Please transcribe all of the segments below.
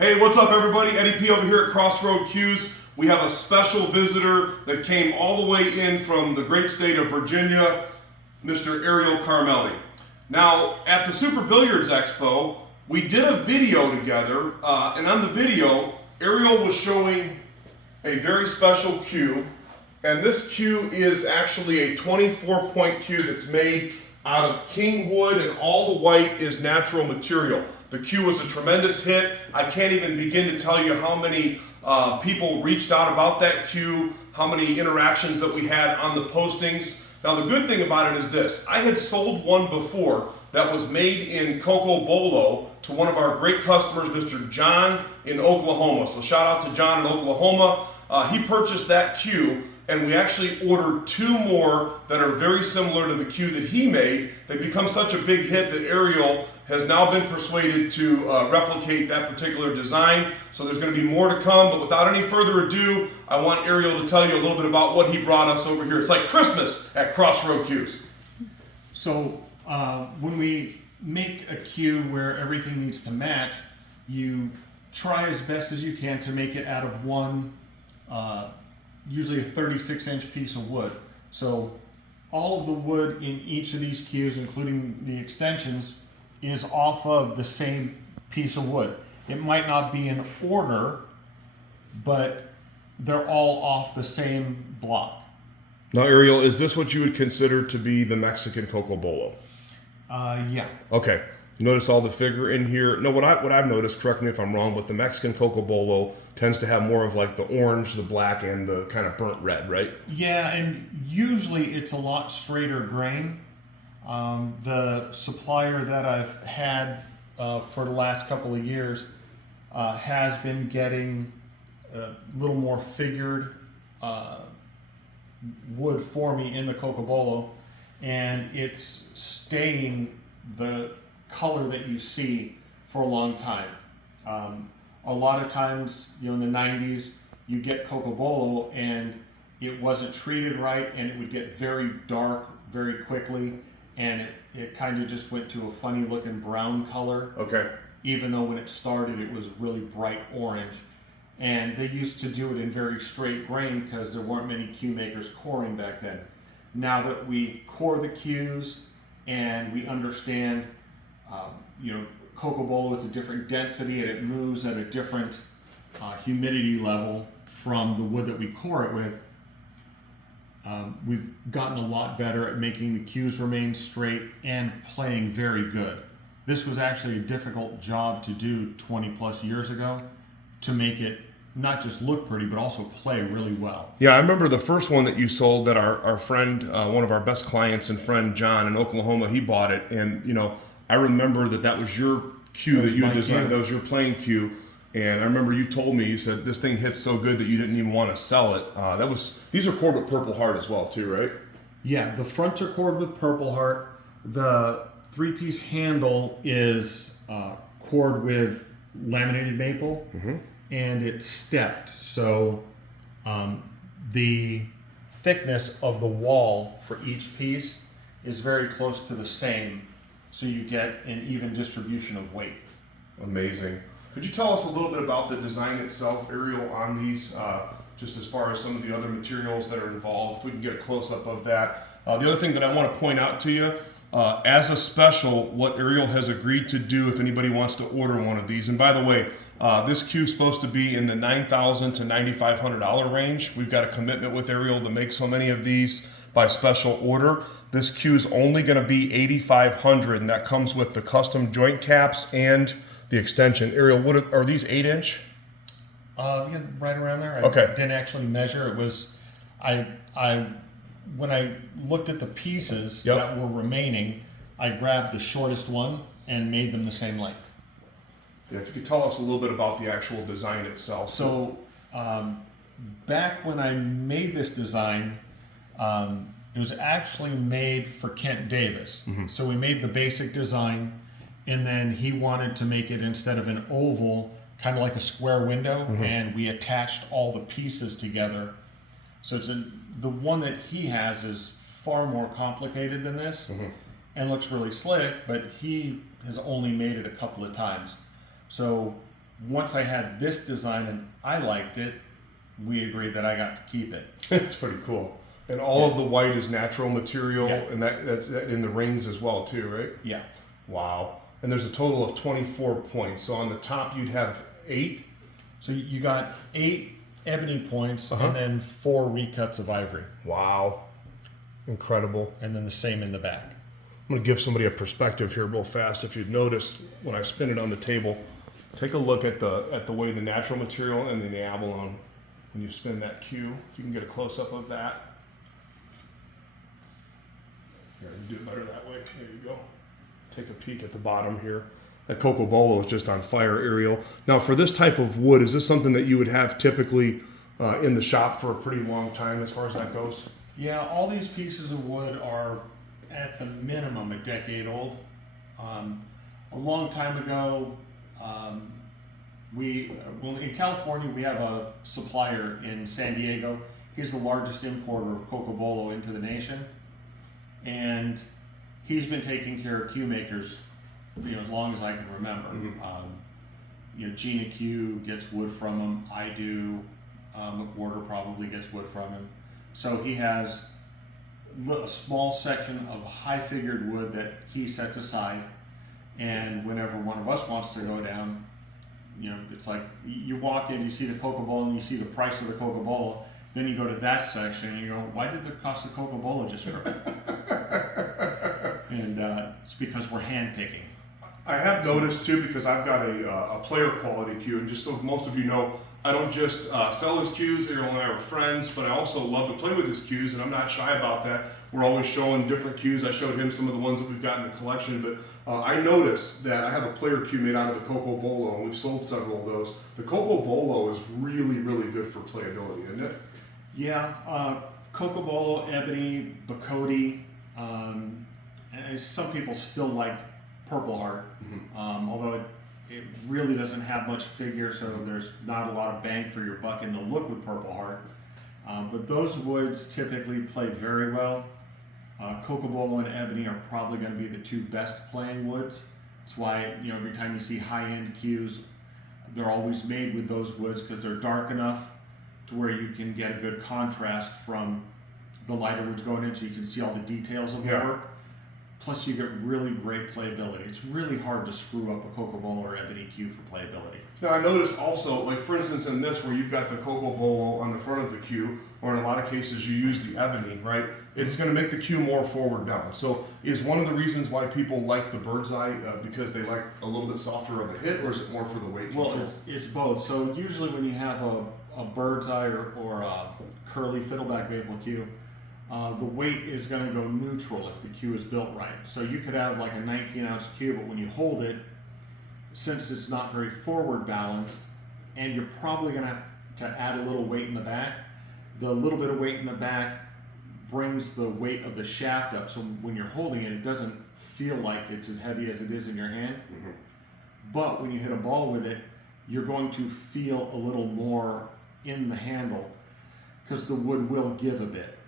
Hey, what's up everybody? Eddie P over here at Crossroad Cues. We have a special visitor that came all the way in from the great state of Virginia, Mr. Ariel Carmeli. Now, at the Super Billiards Expo, we did a video together, and on the video, Ariel was showing a very special cue, and this cue is actually a 24-point cue that's made out of king wood, and all the white is natural material. The cue was a tremendous hit. I can't even begin to tell you how many people reached out about that cue, how many interactions that we had on the postings. Now the good thing about it is this, I had sold one before that was made in Cocobollo to one of our great customers, Mr. John in Oklahoma. So shout out to John in Oklahoma. He purchased that cue, and we actually ordered two more that are very similar to the cue that he made. They become such a big hit that Ariel has now been persuaded to replicate that particular design. So there's going to be more to come, but without any further ado, I want Ariel to tell you a little bit about what he brought us over here. It's like Christmas at Crossroad Cues. So when we make a cue where everything needs to match, you try as best as you can to make it out of one, usually a 36-inch piece of wood. So all of the wood in each of these cues, including the extensions, is off of the same piece of wood. It might not be in order, but they're all off the same block. Now, Ariel, is this what you would consider to be the Mexican Cocobollo? Yeah. Okay. Notice all the figure in here. No, what I've noticed, correct me if I'm wrong, but the Mexican Cocobollo tends to have more of like the orange, the black, and the kind of burnt red, right? Yeah, and usually it's a lot straighter grain. The supplier that I've had for the last couple of years has been getting a little more figured wood for me in the Cocobollo, and it's staying the color that you see for a long time. A lot of times, in the 90s, you get Cocobollo and it wasn't treated right, and it would get very dark very quickly, and it kind of just went to a funny looking brown color. Okay. Even though when it started it was really bright orange. And they used to do it in very straight grain because there weren't many cue makers coring back then. Now that we core the cues and we understand, Cocobollo is a different density and it moves at a different humidity level from the wood that we core it with, we've gotten a lot better at making the cues remain straight and playing very good. This was actually a difficult job to do 20 plus years ago, to make it not just look pretty, but also play really well. Yeah, I remember the first one that you sold that our friend, one of our best clients and friend, John in Oklahoma, he bought it. And, I rember that was your cue that you designed. That was your playing cue. And I remember you told me, you said this thing hits so good that you didn't even want to sell it. These are cored with Purple Heart as well too, right? Yeah, the fronts are cored with Purple Heart. The three-piece handle is cored with laminated maple, and it's stepped. So the thickness of the wall for each piece is very close to the same, so you get an even distribution of weight. Amazing. Could you tell us a little bit about the design itself, Ariel, on these, just as far as some of the other materials that are involved, if we can get a close-up of that. The other thing that I want to point out to you, as a special, what Ariel has agreed to do if anybody wants to order one of these, and by the way, this cue is supposed to be in the $9,000 to $9,500 range. We've got a commitment with Ariel to make so many of these by special order. This cue is only going to be $8,500, and that comes with the custom joint caps and the extension. Ariel, what are these 8-inch? Yeah, right around there. Okay. I didn't actually measure. It was, when I looked at the pieces that were remaining, I grabbed the shortest one and made them the same length. Yeah, if you could tell us a little bit about the actual design itself. So, back when I made this design, it was actually made for Kent Davis. So we made the basic design, and then he wanted to make it, instead of an oval, kind of like a square window, and we attached all the pieces together. So the one that he has is far more complicated than this, and looks really slick, but he has only made it a couple of times. So once I had this design and I liked it, we agreed that I got to keep it. It's pretty cool. And all of the white is natural material, Yeah. and that's in the rings as well too, right? Yeah. Wow. And there's a total of 24 points. So on the top you'd have 8. So you got 8 ebony points and then 4 recuts of ivory. Wow. Incredible. And then the same in the back. I'm going to give somebody a perspective here real fast. If you'd notice when I spin it on the table, take a look at the way the natural material and then the abalone when you spin that cue. If you can get a close-up of that. Here, do it better that way. There you go. Take a peek at the bottom here. That Cocobollo is just on fire, Ariel. Now, for this type of wood, is this something that you would have typically in the shop for a pretty long time as far as that goes? Yeah, all these pieces of wood are at the minimum a decade old. A long time ago, in California, we have a supplier in San Diego. He's the largest importer of Cocobollo into the nation. And he's been taking care of cue makers, as long as I can remember. Gina Q gets wood from him. I do. McWhorter probably gets wood from him. So he has a small section of high-figured wood that he sets aside. And whenever one of us wants to go down, it's like you walk in, you see the Cocobollo, and you see the price of the Cocobollo. Then you go to that section and you go, why did the cost of Cocobollo just triple? And it's because we're hand picking. I have noticed too, because I've got a player quality cue, and just so most of you know, I don't just sell his cues. Ariel and I are friends, but I also love to play with his cues, and I'm not shy about that. We're always showing different cues. I showed him some of the ones that we've got in the collection, but I noticed that I have a player cue made out of the Cocobollo, and we've sold several of those. The Cocobollo is really, really good for playability, isn't it? Yeah, Cocobollo, Ebony, Bacote, and some people still like Purple Heart, although it really doesn't have much figure, so there's not a lot of bang for your buck in the look with Purple Heart. But those woods typically play very well. Cocobollo and Ebony are probably going to be the 2 best playing woods. That's why every time you see high-end cues, they're always made with those woods because they're dark enough to where you can get a good contrast from the lighter woods going in, so you can see all the details of the work. Plus, you get really great playability. It's really hard to screw up a Cocobollo or Ebony cue for playability. Now, I noticed also, like for instance in this, where you've got the Cocobollo on the front of the cue, or in a lot of cases you use the Ebony, right? It's going to make the cue more forward bound. So is one of the reasons why people like the bird's eye because they like a little bit softer of a hit, or is it more for the weight control? Well, it's both. So usually when you have a bird's eye or a curly fiddleback maple cue, the weight is going to go neutral if the cue is built right. So you could have like a 19-ounce cue, but when you hold it, since it's not very forward balanced, and you're probably going to have to add a little weight in the back, the little bit of weight in the back brings the weight of the shaft up. So when you're holding it, it doesn't feel like it's as heavy as it is in your hand. But when you hit a ball with it, you're going to feel a little more in the handle because the wood will give a bit.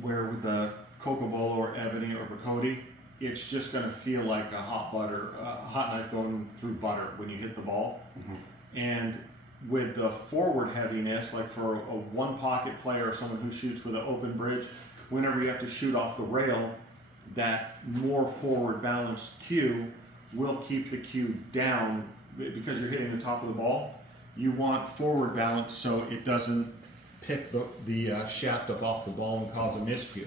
Where with the Cocobollo or Ebony or Bacote, it's just going to feel like a hot knife going through butter when you hit the ball. And with the forward heaviness, like for a one pocket player or someone who shoots with an open bridge, whenever you have to shoot off the rail, that more forward balanced cue will keep the cue down because you're hitting the top of the ball. You want forward balance so it doesn't pick the shaft up off the ball and cause a miscue.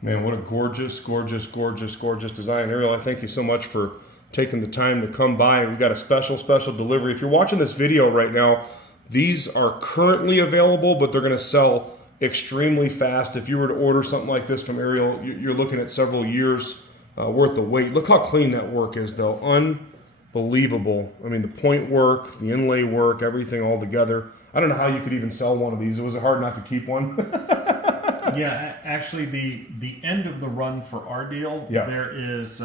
Man, what a gorgeous, gorgeous, gorgeous, gorgeous design. Ariel, I thank you so much for taking the time to come by. We got a special delivery. If you're watching this video right now, these are currently available, but they're going to sell extremely fast. If you were to order something like this from Ariel, you're looking at several years worth of weight. Look how clean that work is, though. Unbelievable. I mean, the point work, the inlay work, everything all together. I don't know how you could even sell one of these. It was hard not to keep one. Yeah, actually, the end of the run for our deal, there is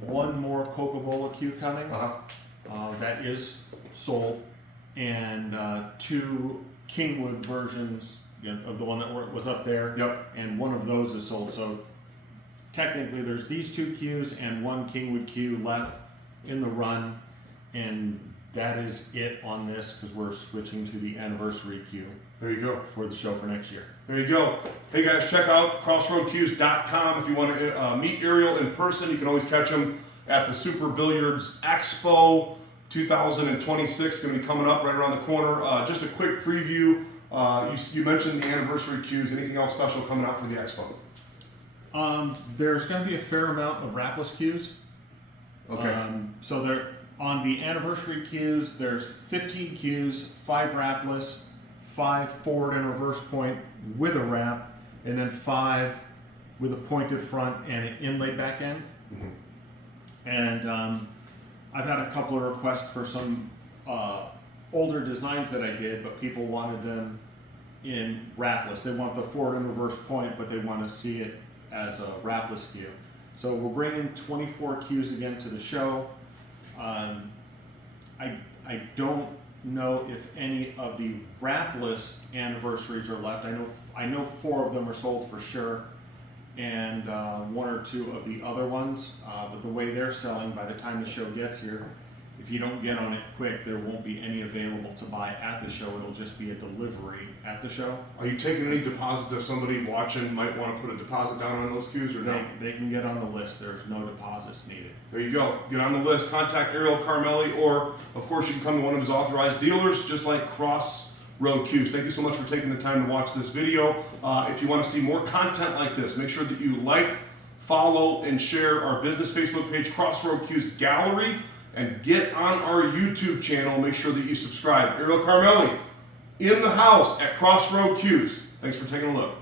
one more Cocobollo cue coming that is sold, and 2 Kingwood versions of the one that was up there, and one of those is sold. So technically, there's these 2 cues and 1 Kingwood cue left. in the run, and that is it on this because we're switching to the anniversary cue. There you go. For the show for next year. There you go. Hey guys, check out CrossroadCues.com if you want to meet Ariel in person. You can always catch him at the Super Billiards Expo 2026. Going to be coming up right around the corner. Just a quick preview. You mentioned the anniversary cues. Anything else special coming out for the expo? There's going to be a fair amount of wrapless cues. Okay. So there on the anniversary cues, there's 15 cues, 5 wrapless, 5 forward and reverse point with a wrap, and then 5 with a pointed front and an inlay back end. Mm-hmm. And I've had a couple of requests for some older designs that I did, but people wanted them in wrapless. They want the forward and reverse point, but they want to see it as a wrapless cue. So we're bringing 24 cues again to the show. I don't know if any of the wrapless anniversaries are left. I know 4 of them are sold for sure, and 1 or 2 of the other ones. But the way they're selling, by the time the show gets here, if you don't get on it quick, there won't be any available to buy at the show. It'll just be a delivery at the show. Are you taking any deposits if somebody watching might want to put a deposit down on those cues or no? They can get on the list. There's no deposits needed. There you go. Get on the list. Contact Ariel Carmeli, or of course you can come to one of his authorized dealers, just like Crossroad Cues. Thank you so much for taking the time to watch this video. If you want to see more content like this, make sure that you like, follow, and share our business Facebook page, Crossroad Cues Gallery, and get on our YouTube channel. Make sure that you subscribe. Ariel Carmeli in the house at Crossroad Cues. Thanks for taking a look.